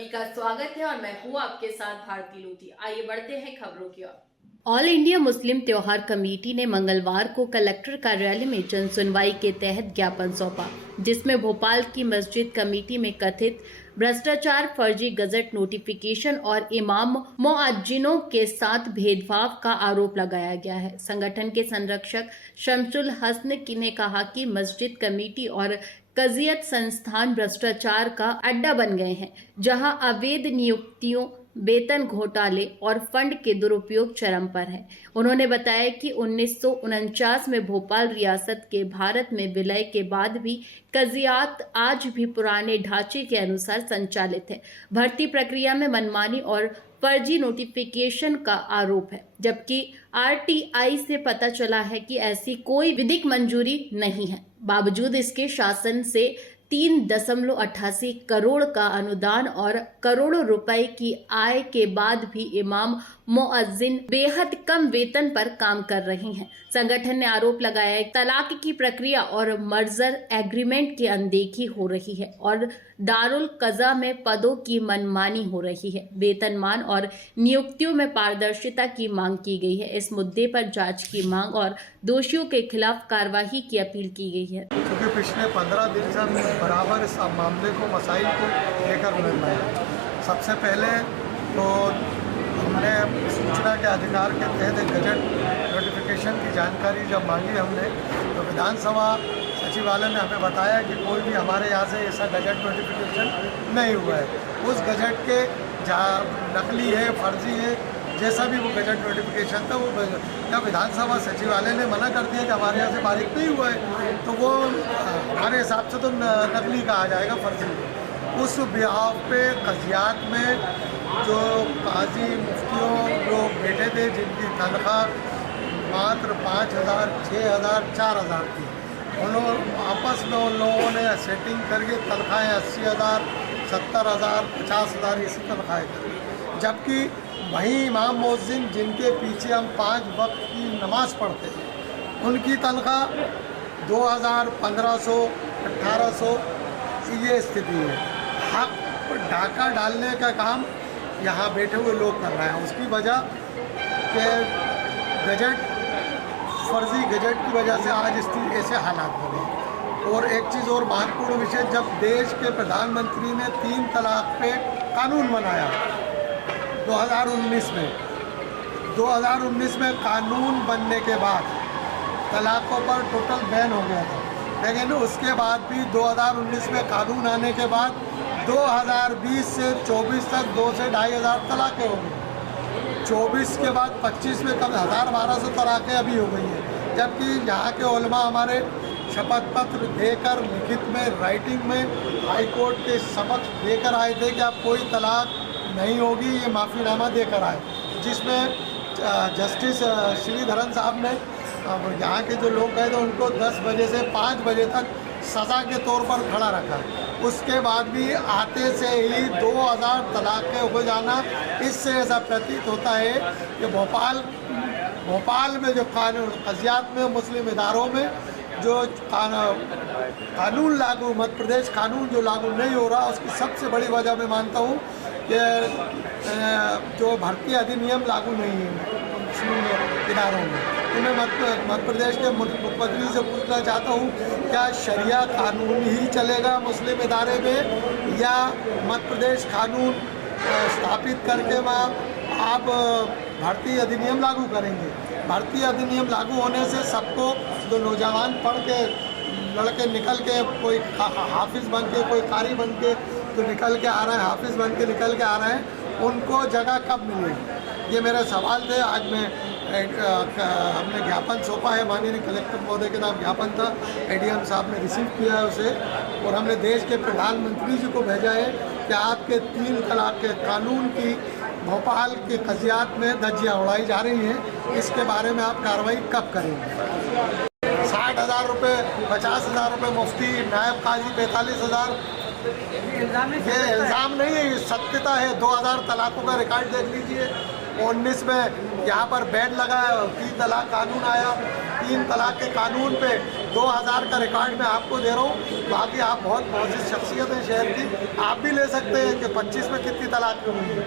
सभी का स्वागत है और मैं हूँ आपके साथ भारती लोधी। आइए बढ़ते हैं खबरों की ओर। ऑल इंडिया मुस्लिम त्योहार कमेटी ने मंगलवार को कलेक्टर कार्यालय में जन सुनवाई के तहत ज्ञापन सौंपा, जिसमें भोपाल की मस्जिद कमेटी में कथित भ्रष्टाचार, फर्जी गजट नोटिफिकेशन और इमाम मुअज्जिनों के साथ भेदभाव का आरोप लगाया गया है। संगठन के संरक्षक शमसुल हसन ने कहा कि मस्जिद कमेटी और कजियत संस्थान भ्रष्टाचार का अड्डा बन गए हैं, जहां अवैध नियुक्तियों, वेतन घोटाले और फंड के दुरुपयोग चरम पर है। उन्होंने बताया कि 1949 में भोपाल रियासत के भारत में विलय के बाद भी कजियात आज भी पुराने ढांचे के अनुसार संचालित है। भर्ती प्रक्रिया में मनमानी और फर्जी नोटिफिकेशन का आरोप है, जबकि आरटीआई से पता चला है कि ऐसी कोई विधिक मंजूरी नहीं है। बावजूद इसके शासन से 3.88 करोड़ का अनुदान और करोड़ों रुपए की आय के बाद भी इमाम मुअज्जिन बेहद कम वेतन पर काम कर रही हैं। संगठन ने आरोप लगाया कि तलाक की प्रक्रिया और मर्जर एग्रीमेंट की अनदेखी हो रही है और दारुल कज़ा में पदों की मनमानी हो रही है। वेतनमान और नियुक्तियों में पारदर्शिता की मांग की गई है। इस मुद्दे पर जांच की मांग और दोषियों के खिलाफ कार्रवाई की अपील की गई है। क्योंकि पिछले 15 दिन से हम बराबर इस मामले को, मसाइल को लेकर मिल सबसे पहले तो हमने सूचना के अधिकार के तहत एक गजट नोटिफिकेशन की जानकारी जब मांगी हमने, तो विधानसभा सचिवालय ने हमें बताया कि कोई भी हमारे यहाँ से ऐसा गजट नोटिफिकेशन नहीं हुआ है। उस गजट के नकली है, फर्जी है, जैसा भी वो गजट नोटिफिकेशन था, वो जब विधानसभा सचिवालय ने मना कर दिया कि हमारे यहाँ से पारित नहीं हुआ है, तो वो हमारे हिसाब से तो नकली कहा जाएगा, फर्जी। उस बिहाफ पे कजियात में जो काजी मुफ्तियों लोग बैठे थे, जिनकी तनख्वाह मात्र 5,000, 6,000, 4,000 थी, उन लोग आपस में उन लोगों ने सेटिंग करके तनख्वाहें 80,000, 70,000, 50,000 ऐसी तनख्वाहें करी। जबकि वहीं इमाम मुअज्जिन जिनके पीछे हम 5 वक्त की नमाज़ पढ़ते हैं, उनकी तनख्वाह 2,000, 1,500, 1,800 ये स्थिति है। हक डाका डालने का काम यहाँ बैठे हुए लोग कर रहे हैं। उसकी वजह के गजट, फर्जी गजट की वजह से आज स्थिति ऐसे हालात बने। और एक चीज़ और महत्वपूर्ण विषय, जब देश के प्रधानमंत्री ने 3 तलाक पे कानून बनाया 2019 में कानून बनने के बाद तलाक़ों पर टोटल बैन हो गया था, लेकिन उसके बाद भी 2019 में कानून आने के बाद 2020 से 24 तक 2 से 2,500 तलाक़ें हो गई। 24 के बाद 25 में कम 1,000-1,200 तलाक़ें अभी हो गई हैं। जबकि यहाँ के उलमा हमारे शपथ पत्र देकर, लिखित में, राइटिंग में हाई कोर्ट के समक्ष देकर आए थे कि अब कोई तलाक नहीं होगी, ये माफ़ीनामा देकर आए, जिसमें जस्टिस श्रीधरन साहब ने यहाँ के जो लोग गए थे उनको 10 बजे से 5 बजे तक सज़ा के तौर पर खड़ा रखा। उसके बाद भी आते से ही 2,000 तलाक़ें हो जाना, इससे ऐसा प्रतीत होता है कि भोपाल में जो कानून कजियात में, मुस्लिम इदारों में जो कानून लागू, मध्य प्रदेश कानून जो लागू नहीं हो रहा, उसकी सबसे बड़ी वजह मैं मानता हूँ कि जो भर्ती अधिनियम लागू नहीं है मुस्लिम इदारों में। तो मैं मध्य प्रदेश के मुख्यमंत्री से पूछना चाहता हूँ, क्या शरिया कानून ही चलेगा मुस्लिम इदारे में, या मध्य प्रदेश कानून स्थापित करके वहाँ आप भर्ती अधिनियम लागू करेंगे? भर्ती अधिनियम लागू होने से सबको, जो नौजवान पढ़ के लड़के निकल के, कोई हाफिज़ बन के, कोई कारी बन के जो निकल के आ रहे हैं, हाफिज़ बन के निकल के आ रहे हैं, उनको जगह कब मिलेगी? ये मेरे सवाल थे। आज हमने ज्ञापन सौंपा है, माननीय कलेक्टर महोदय के नाम ज्ञापन था, एडीएम साहब ने रिसीव किया है उसे, और हमने देश के प्रधानमंत्री जी को भेजा है कि आपके 3 तलाक के कानून की भोपाल के कजियात में धज्जियाँ उड़ाई जा रही हैं, इसके बारे में आप कार्रवाई कब करेंगे? 60,000 रुपये, 50,000 रुपये मुफ्ती, नायब काजी 45,000, ये इल्ज़ाम नहीं है, ये सत्यता है। 2,000 तलाक़ों का रिकॉर्ड देख लीजिए। 19 में यहाँ पर बैन लगा, 3 तलाक कानून आया, 3 तलाक के कानून पे 2000 का रिकॉर्ड मैं आपको दे रहा हूँ। बाकी आप बहुत मौजूद शख्सियत हैं शहर की, आप भी ले सकते हैं कि 25 में कितनी तलाक हुई है।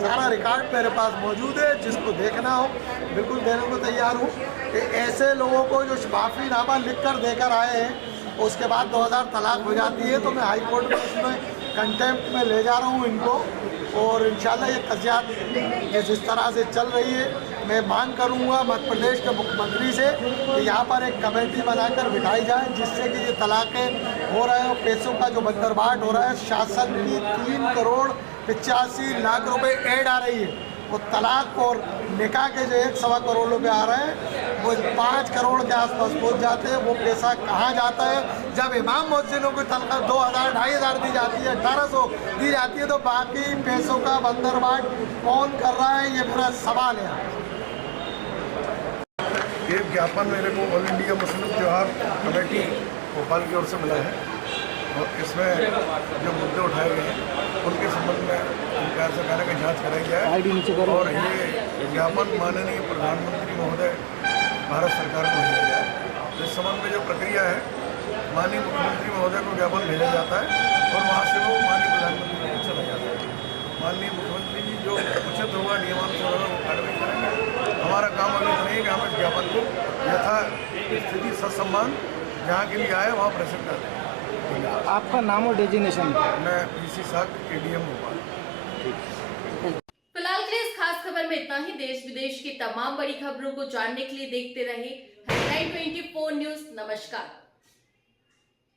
सारा रिकॉर्ड मेरे पास मौजूद है, जिसको देखना हो बिल्कुल देने को तैयार हूँ। कि ऐसे लोगों को जो माफ़ीनामा लिख कर देकर आए हैं, उसके बाद 2000 तलाक हो जाती है, तो मैं हाई कोर्ट में उसमें कंटेम्प्ट में ले जा रहा हूँ इनको। और इंशाल्लाह ये कज़ियात जिस तरह से चल रही है, मैं मांग करूँगा मध्य प्रदेश के मुख्यमंत्री से कि यहाँ पर एक कमेटी बनाकर बिठाई जाए, जिससे कि ये तलाक़ें हो रहे हैं और पैसों का जो बंदरबाट हो रहा है, शासन की 3 करोड़ 85 लाख रुपए ऐड आ रही है, वो तलाक और निकाह के जो 1.25 करोड़ रुपए आ रहे हैं, वो 5 करोड़ के आसपास पहुँच जाते हैं। वो पैसा कहाँ जाता है? जब इमाम मुअज्जिनों को तनख्वाह 2000 2500 दी जाती है, 1800 दी जाती है, तो बाकी पैसों का बंदरबाट कौन कर रहा है, ये मेरा सवाल है। ये ज्ञापन मेरे को ऑल इंडिया मुस्लिम त्योहार कमेटी भोपाल की ओर से मिला है और इसमें जो मुद्दे उठाए गए हैं उनके संबंध में सरकार से कहने का जाँच कराई जाए और ये ज्ञापन माननीय प्रधानमंत्री महोदय भारत सरकार को भेजा जाए। इस संबंध में जो प्रक्रिया है, माननीय मुख्यमंत्री महोदय को ज्ञापन भेजा जाता है और वहाँ से वो माननीय प्रधानमंत्री को चला जाता है। माननीय मुख्यमंत्री जी जो उचित होगा नियमानुसार वो कार्रवाई करेंगे। हमारा काम अभी नहीं है कि हम इस ज्ञापन को यथा स्थिति सत्सम्मान जहाँ के लिए आए वहाँ प्रेजेंट कर दें। आपका नाम और डेजिग्नेशन? मैं पीसी साग ADM भोपाल। फिलहाल के लिए इस खास खबर में इतना ही। देश विदेश की तमाम बड़ी खबरों को जानने के लिए देखते रहे हेडलाइन 24 न्यूज। नमस्कार।